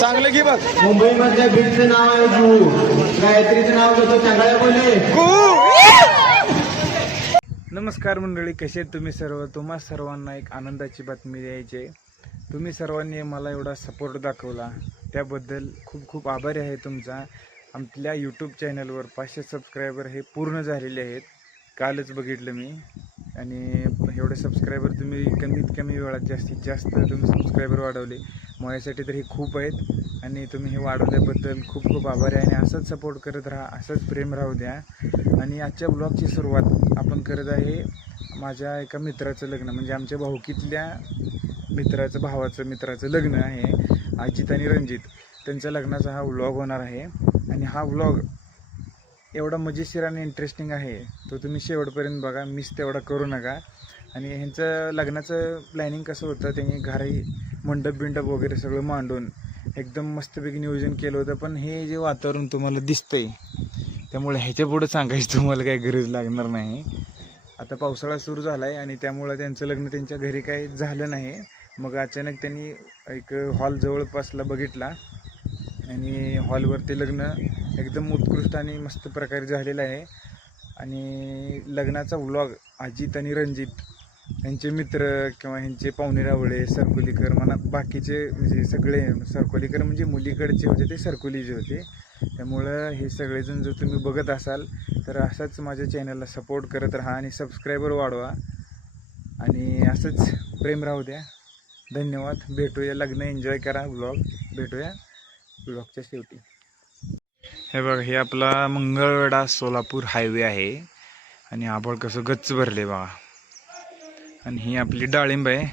चांगलं घे बघ. मुंबईमधल्या बीडचं नाव आहे जुहू गायत्रीचं नाव कसं चांगल्या बोले नमस्कार मंडळी कसे आहेत तुम्ही सर्व? तुम्हा सर्वांना एक आनंदाची बातमी द्यायची आहे. तुम्ही सर्वांनी मला एवढा सपोर्ट दाखवला. त्याबद्दल खूप खूप आभारी आहे तुमचा. आपल्या यूट्यूब चॅनलवर पाचशे सबस्क्रायबर हे पूर्ण झालेले आहेत. कालच बघितलं मी. आणि एवढे सबस्क्रायबर तुम्ही कमीत कमी वेळात जास्तीत जास्त तुम्ही सबस्क्रायबर वाढवले. माझ्यासाठी तर हे खूप आहेत. आणि तुम्ही हे वाढवल्याबद्दल खूप खूप आभारी आहे. आणि असंच सपोर्ट करत राहा असंच प्रेम राहू द्या. आणि आजच्या ब्लॉगची सुरुवात आपण करत आहे माझ्या एका मित्राचं लग्न. म्हणजे आमच्या भाऊकीतल्या मित्राचं भावाचं मित्राचं लग्न आहे. अजित आणि रणजित. त्यांच्या लग्नाचा हा व्लॉग होणार आहे. आणि हा व्लॉग एवढा मजेशीर आणि इंटरेस्टिंग आहे. तो तुम्ही शेवटपर्यंत बघा मिस तेवढा करू नका. आणि ह्यांचं लग्नाचं प्लॅनिंग कसं होतं त्यांनी घरही मंडप बिंडप वगैरे सगळं मांडून एकदम मस्तपैकी नियोजन केलं होतं. पण हे जे वातावरण तुम्हाला दिसतंय त्यामुळे ह्याच्या पुढं सांगायची तुम्हाला काही गरज लागणार नाही. आता पावसाळा सुरू झाला आहे आणि त्यामुळं त्यांचं लग्न त्यांच्या घरी काही झालं नाही. मग अचानक त्यांनी एक हॉल जवळपासला बघितला. आणि हॉलवर ते लग्न एकदम उत्कृष्ट आणि मस्त प्रकारे झालेलं आहे. आणि लग्नाचा व्लॉग अजित आणि रणजित यांचे मित्र किंवा ह्यांचे पाहुणे रावळे सरकोलीकर म्हणा बाकीचे म्हणजे सगळे सरकोलीकर म्हणजे मुलीकडचे होते ते सरकोलीचे होते. त्यामुळं हे सगळेजण जर तुम्ही बघत असाल तर असाच माझ्या चॅनलला सपोर्ट करत राहा आणि सबस्क्रायबर वाढवा. आणि असंच प्रेम राहू द्या. धन्यवाद. भेटूया लग्न एन्जॉय करा व्लॉग. भेटूया. ब्लॉगच्या शेवटी. हे बघा हे आपला मंगळवेढा सोलापूर हायवे आहे. आणि आपण कसं गच्च भरले बघा. आणि ही आपली डाळिंब आहे.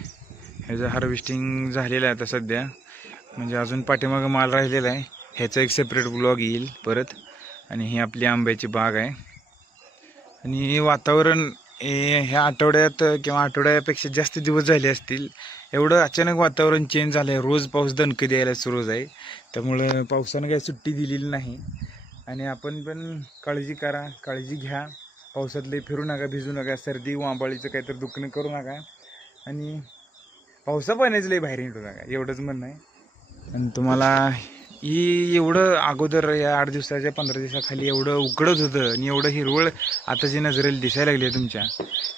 ह्याचं हार्वेस्टिंग झालेलं आहे आता सध्या. म्हणजे अजून पाठीमागं माल राहिलेला आहे. ह्याचा एक सेपरेट ब्लॉग येईल परत. आणि ही आपली आंब्याची बाग आहे. आणि वातावरण हे ह्या आठवड्यात किंवा आठवड्यापेक्षा जास्त दिवस झाले असतील. एवढं अचानक वातावरण चेंज झालं आहे रोज पाऊस दणकं द्यायला सुरू आहे त्यामुळं पावसानं काही सुट्टी दिलेली नाही. आणि आपण पण काळजी करा काळजी घ्या. पावसात लई फिरू नका भिजू नका. सर्दी वांबाळीचं काहीतरी दुखणं करू नका. आणि पावसा पाण्याचं लई बाहेर निघू नका. एवढंच म्हणणं आहे. आणि तुम्हाला ही एवढं अगोदर या आठ दिवसाच्या पंधरा दिवसाखाली एवढं उकडत होतं आणि एवढं हिरवळ आता जी नजरेला दिसायला लागली आहे तुमच्या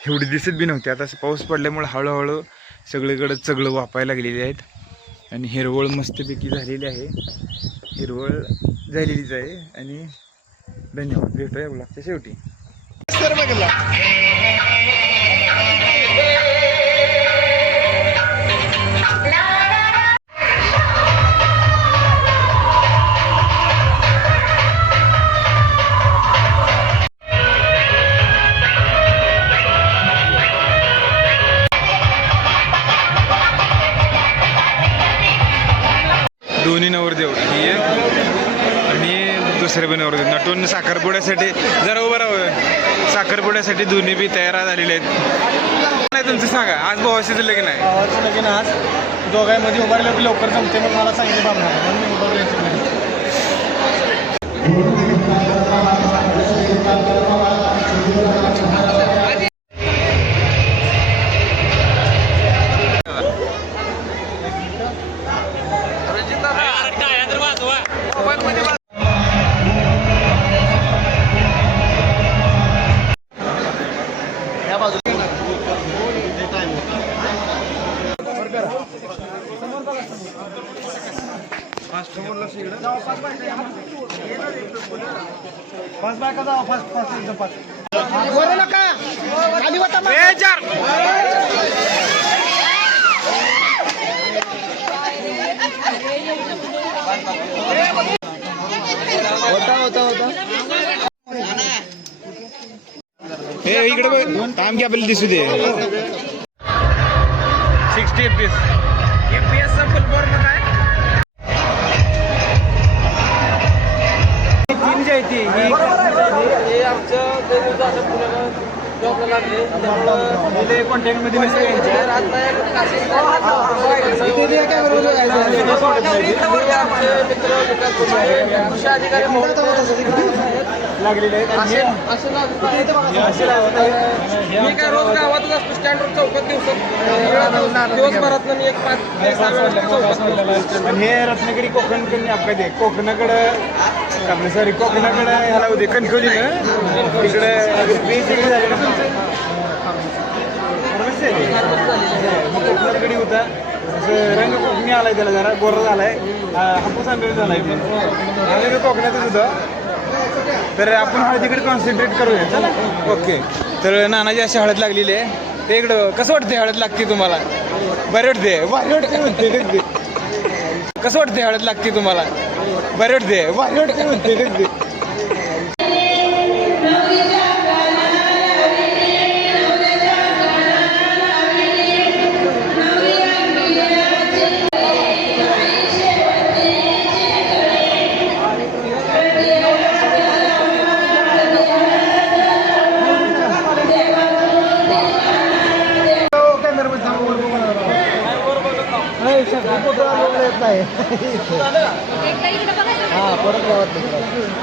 एवढी दिसत बी नव्हती. आता पाऊस पडल्यामुळे हळूहळू सगळीकडं सगळं वापायला लागलेली आहेत. आणि हिरवळ मस्तपैकी झालेली आहे. हिरवळ झालेलीच आहे. आणि धन्यवाद. भेटूया ब्लॉगच्या शेवटी. नवरदेव साखरपुड्यासाठी जरा उभं राहू साखरपुड्यासाठी दोन्ही बी तयार झालेले आहेत. नाही तुमचं सांगा आज भावाशीचं लगीन आहे भावाचं लगीन आज दोघांमध्ये उभारलं की लवकर जमते मग मला सांगितलं बाबा म्हणून मी हे इकडे बघ काम की आपल्याला दिसू दे sixty F P S F P S full form काय तीन जी आहे ती हे आमच्या दोन दिवसाचं पुण्याला जॉबला लागले त्यामुळे माझे मित्र विकास लागलेले आहेत. आणि हे- असे लागत आहेत. हे असे लावत आहेत. मी काय रोज गावातच असतो स्टँडवर चौकात दिवसात दिवसभरात मी एक पाच ते सहा वेळा तरी चौकात असतो. आणि हे रत्नागिरी कोकण कन्या अपघात आहे कोकणाकडं सॉरी कोकणाकडं ह्याला होते कणकवलीनं. तिकडे बीच तिकडे झाले ना. तुमचं बरोबर आहे? मग कोकणाकडे होता. असं रंग कोकणी आलाय त्याला जरा गोरा झालाय. हा, हापूस आंबेल झालाय. पण आम्ही बी कोकणातच होतो. तर आपण हळदीकडे कॉन्सन्ट्रेट करूया. चला. ओके. तर नानाची अशी हळद लागलेली आहे. ते इकडं कसं वाटते हळद लागते तुम्हाला? बरं वाटते भारी वाटते म्हणते. कसं वाटते हळद लागते तुम्हाला? बरं वाटते भारी वाटते म्हणते ते.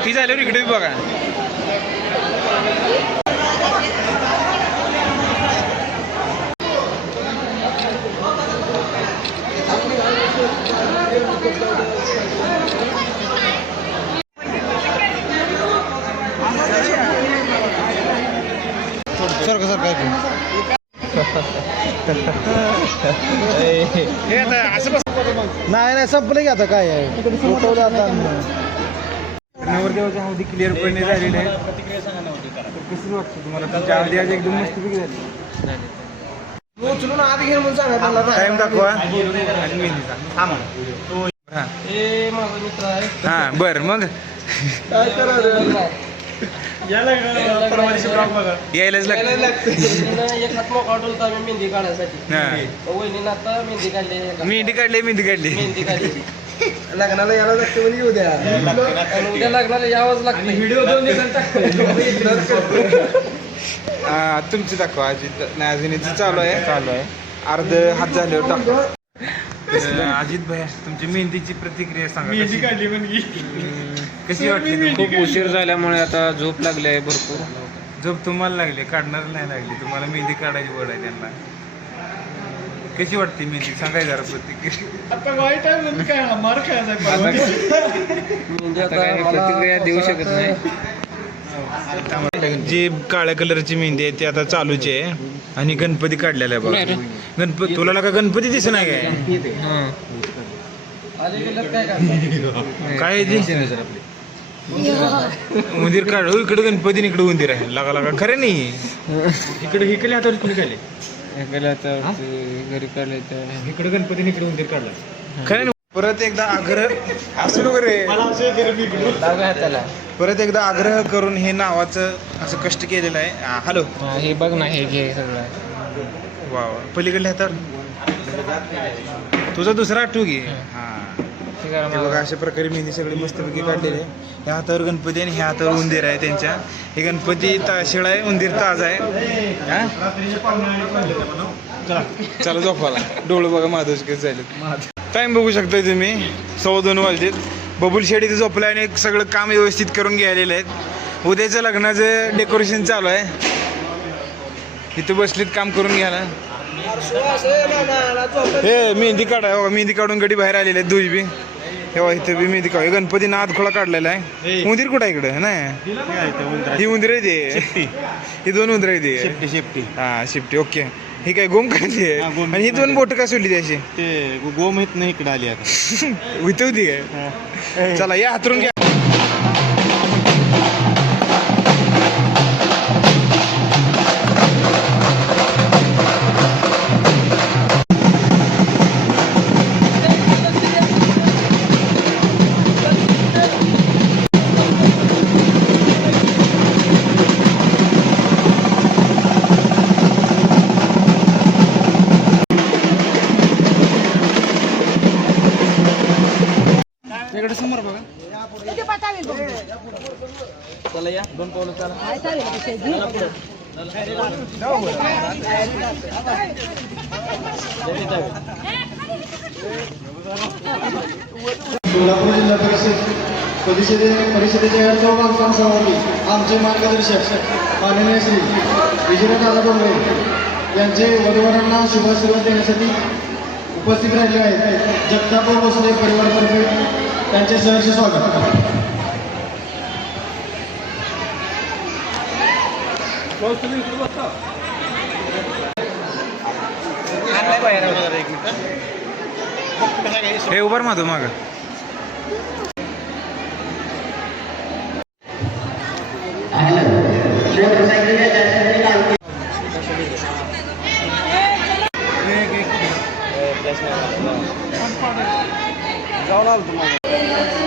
ती झाल्यावर इकडे बघा सारखं सारखं हे आता असं बस संपलं की आता काय आहे? उठवलं आता. नवरदेवाच्या हळदी क्लिअरपणे झालेले आहेत तर कसं वाटतं तुम्हाला? तुमच्या हळदी आज एकदम मस्तपैकी झाली. उचलून आत घे म्हणून सांगा त्यांना टाइम दाखवा. आणि मेहंदीचा हा. मग माझा मित्र आहे. बर मग. काय करा यायलाच मेहंदी काढायसाठी. वहिनीनं आता मेहंदी काढली मेहंदी काढली मेहंदी काढली मेहंदी काढली लग्नाला यायला लागते म्हणजे येऊ द्या. आणि उद्या लग्नाला यावंच लागतं. व्हिडिओ दोन हा, तुमची दाखवा अजित नाही अजून चालू आहे. चालू आहे. अर्ध हात झाल्यावर दाखवा अजित भाई तुमची मेहंदीची प्रतिक्रिया सांगा मेहंदी काढली म्हणजे. कशी वाटली? खूप उशीर झाल्यामुळे आता झोप लागली आहे भरपूर. झोप तुम्हाला लागली काढणार नाही लागली. तुम्हाला मेहंदी काढायची वड आहे त्यांना. कशी वाटते मेहंदी? सांगाय जरा प्रतिक्रिया म्हणजे आता मला देऊ शकत नाही. जी काळ्या कलरची मेहंदी आहे ती आता चालूची आहे. आणि गणपती काढलेला आहे बघा. गणपती तुला का गणपती दिसत नाही काय? काय करणार काय आहे ती? उंदीर काढ. हो इकडे गणपती इकडे उंदीर आहे. लागा लागा. खरं नाही. इकडे इकडे हातावर कुणी काढले? घरी काढले तर इकडे गणपती इकडे उंदीर काढला. खरं नाही. परत एकदा आग्रह असू नको रे. त्याला परत एकदा आग्रह करून हे नावाचं असं कष्ट केलेलं आहे. हॅलो. हे बघ ना हे घे सगळं. वा वा. पलीकडल्या हातावर. तुझा दुसरा आठवू घे. हा. हे बघा अशा प्रकारे मेहंदी सगळी मस्तपैकी काढलेली आहे. ह्या हातावर गणपती आणि ह्या हातावर उंदीर आहे त्यांच्या. हे गणपती ताशिळ आहे उंदीर ताज आहे. हा? चला झोपाला डोळं बघा माधवच झाले टाइम बघू शकताय तुम्ही. सव्वा दोन वाजलेत. बबुल शेड इथे झोपलाय आणि सगळं काम व्यवस्थित करून घ्यायलेलं आहेत. उद्याचं लग्नाचं डेकोरेशन चालू आहे. इथं बसलीत काम करून घ्यायला. हे मेहंदी काढा मेहंदी काढून गडी बाहेर आलेले आहेत दुई बी. तेव्हा इथं बी मेहंदी काढ गणपती नाद खोळा काढलेला आहे. उंदीर कुठं आहे इकडं? नाही? ही उंदीर आहे ते. ही दोन उंदर आहे ते. शेपटी शेपटी. हा शिफ्टी ओके. ही काय गोम काढली हा, आहे आणि ही दोन बोट का सोडली त्याशी ते गोम येत नाही इकडे आली आता. होती काय? चला या हातरून घ्या. या चौक सभापती आमचे मार्गदर्शक माननीय श्री विजयदादा डोंगरे यांचे वधूवरांना शुभाशीर्वाद देण्यासाठी उपस्थित राहिले आहेत. जगतापूर भोसले परिवारातर्फे त्यांचे सहर्ष स्वागत. हे उभार माधू मागं. Can aldım onu.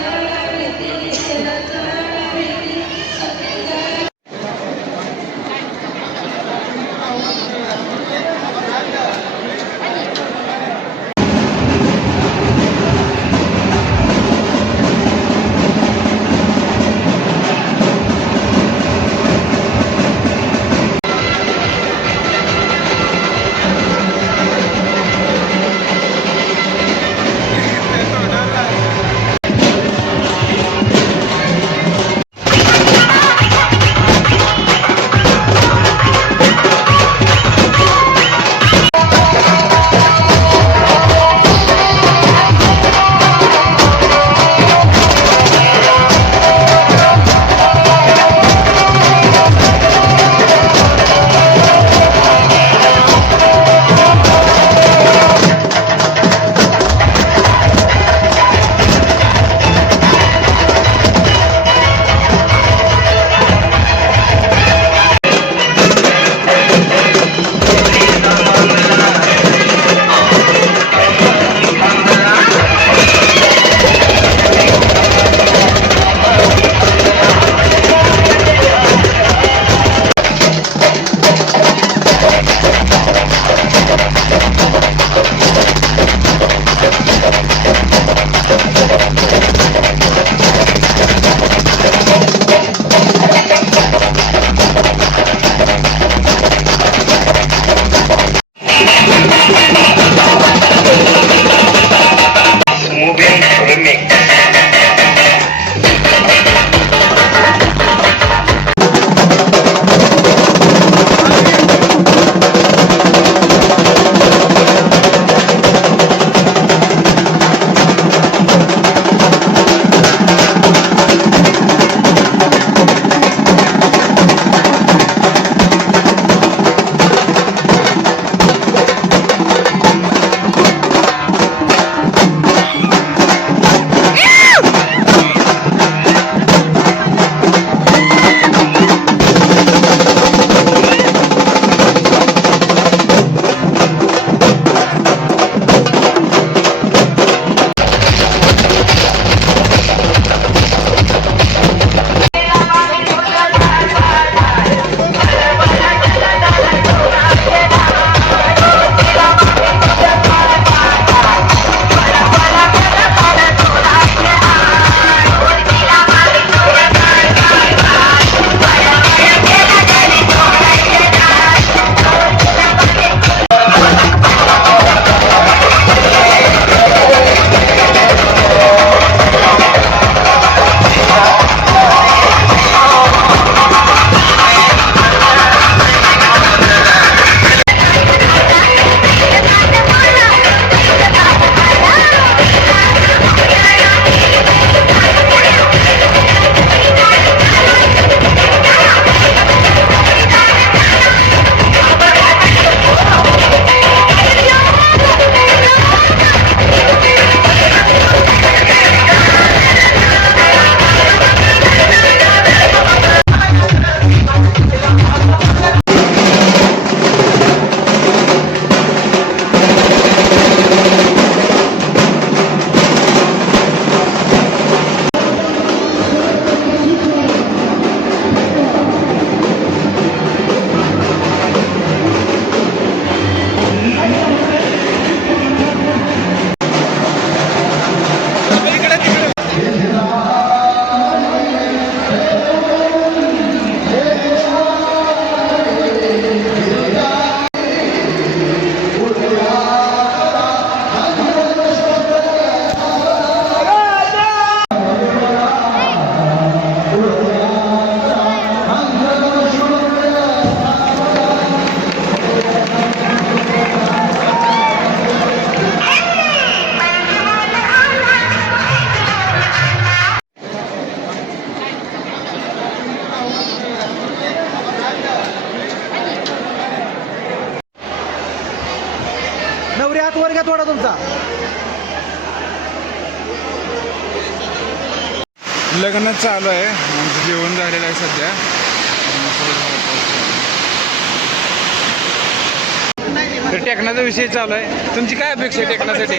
तर टेकनाचा विषय चालू आहे. तुमची काय अपेक्षा आहे टेकनासाठी?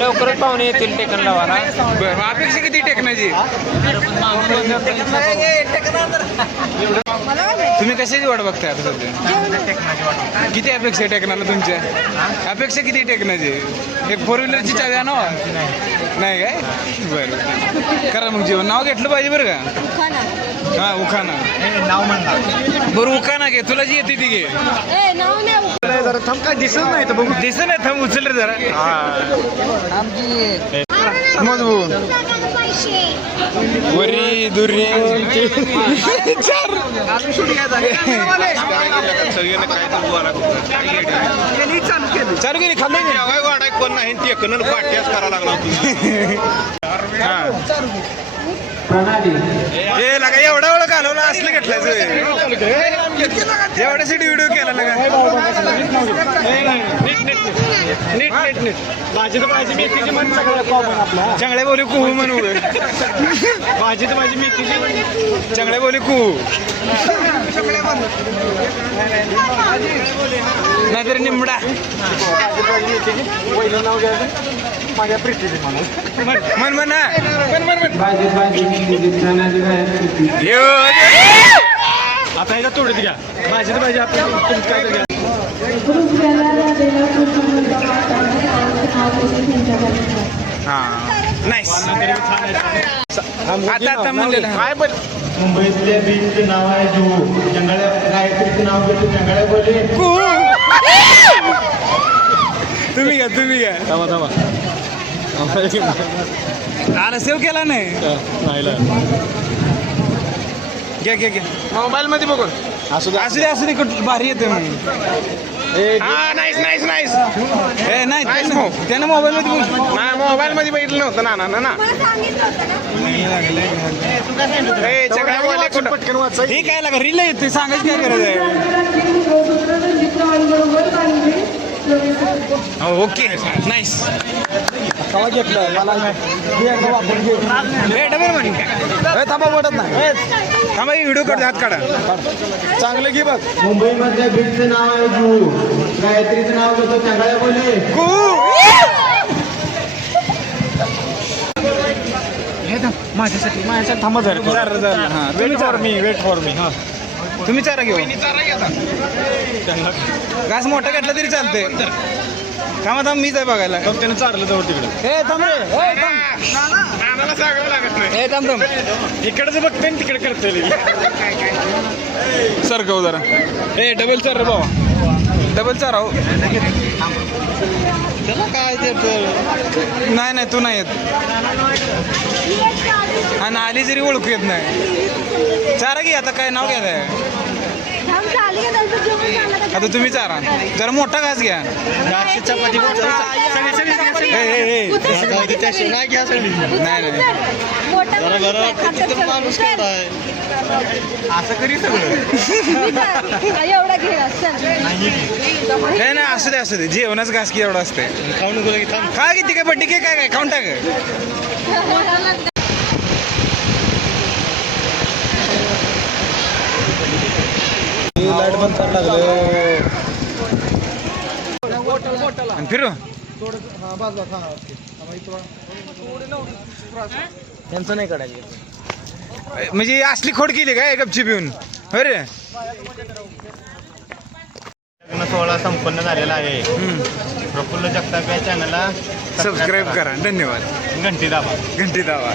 लवकरच पाहुणे येतील टेकन लावायला बरं अपेक्षा किती टेकनाची? तुम्ही कशाची वाट बघताय आता सध्या? किती अपेक्षा आहे टेकनाला तुमच्या? अपेक्षा किती टेकनाची? एक फोर व्हीलरची चावी आणा नाही काय? बरं. करा मग जेवण. नाव घेतलं पाहिजे बरं का. हा उखाना. नाव म्हणा बरं उखाना घे. तुला जी येते ती घे. ए नाव नाही उखाणा. जरा थांब काय दिसत नाही तर बघू दिसत नाही थांब उचल रे जरा. मजबूत. वरी दुरी. चार. चालू केली. खाल्लं कोण नाही टेकनल पाट्याच करा लागला ए लगा एवढा वेळ घालवला असलं घेतलाय एवढ्यासाठी व्हिडिओ केला लगा. नीट नीट नीट. भाजी तर भाजी मेथीची मन सगळं कॉमन आपला चांगल्या बोली कुहू म्हणू भाजी तर भाजी मेथीची चांगल्या बोली कुहू. नाहीतर निमडा. पहिलं नाव घ्यायचं माझ्या प्रीतीची म्हणून मन म्हण मन आता ह्याच्या तोडीत घ्या. भाजी तर आपण काय तर घ्या. आता आता म्हणलेलं काय पण मुंबईतल्या बीचचं नाव आहे जुहू. जंगळ्या गायत्रीचं नाव घेतो जंगळ्या बोले. तुम्ही घ्या तुम्ही घ्या. थांबा थांबा. आला सेव्ह केला नाही. घ्या घ्या घ्या. मोबाईल मध्ये बघून. असू दे असू दे असू दे कुठं भारी येते मग हा नाईस नाईस नाईस ए नाही त्यानं- त्यानं मोबाईल मध्ये बोल. नाही मोबाईल मध्ये बघितलं नव्हतं ना. ना ना ना ए, कुठं? पटकन वाचायचं. हे काय लागा रील येते सांगायची काय गरज आहे? हो, ओके. नाईस कवा घेतलं? मला हे एकदा वापरून घे. थांबा बोटत नाही. थांबा व्हिडिओ काढ हात काढा. चांगलं घे बघ. मुंबईमधल्या बीचचं नाव आहे जुहू गायत्रीचं नाव घेतो जंगळ्या बोले. माझ्यासाठी माझ्यासाठी थांबा जरा हा wait for me wait for me हा. तुम्ही चारा घेऊ घास मोठा घेतला तरी चालते थांबा थांब मीच आहे बघायला. त्यानं चारलं जवळ तिकडे. ए थांब रे. ए, थांब. आम्हाला सांगावं लागत नाही. ए थांब थांब. इकडचं बघते आणि तिकडे करते सरकव जरा. ए डबल चार रे बाबा डबल चार हो काय नाही नाही तू नाही येत. आणि आली जरी ओळखू येत नाही. चारा घे आता काय नाव घ्या आहे थांब चालली का त्यांचं जेवण झालं का? आता तुम्ही चारा जरा मोठा घास घ्या. चपाती ए. उतर, उतर, उतर. नाही घ्या सगळी. नाही माणूस खातं चल. असं करी सगळं. उतर. एवढा घे चल. नाही नाही. असू दे असू दे. जेवणच घास की एवढं असते खाऊ नको लगे थांब. काय किती काय पट्टी काय काय? खाऊन टाक. लाइट बंद करायला लागलं. आणि फिरू? त्यांचं नाही काढायचं म्हणजे असली खोड केली काय गपची पिऊन अरे लग्न सोहळा संपन्न झालेला आहे. प्रफुल्ल जगताप या चॅनलला सबस्क्राईब करा. धन्यवाद. घंटी दाबा. घंटी दावा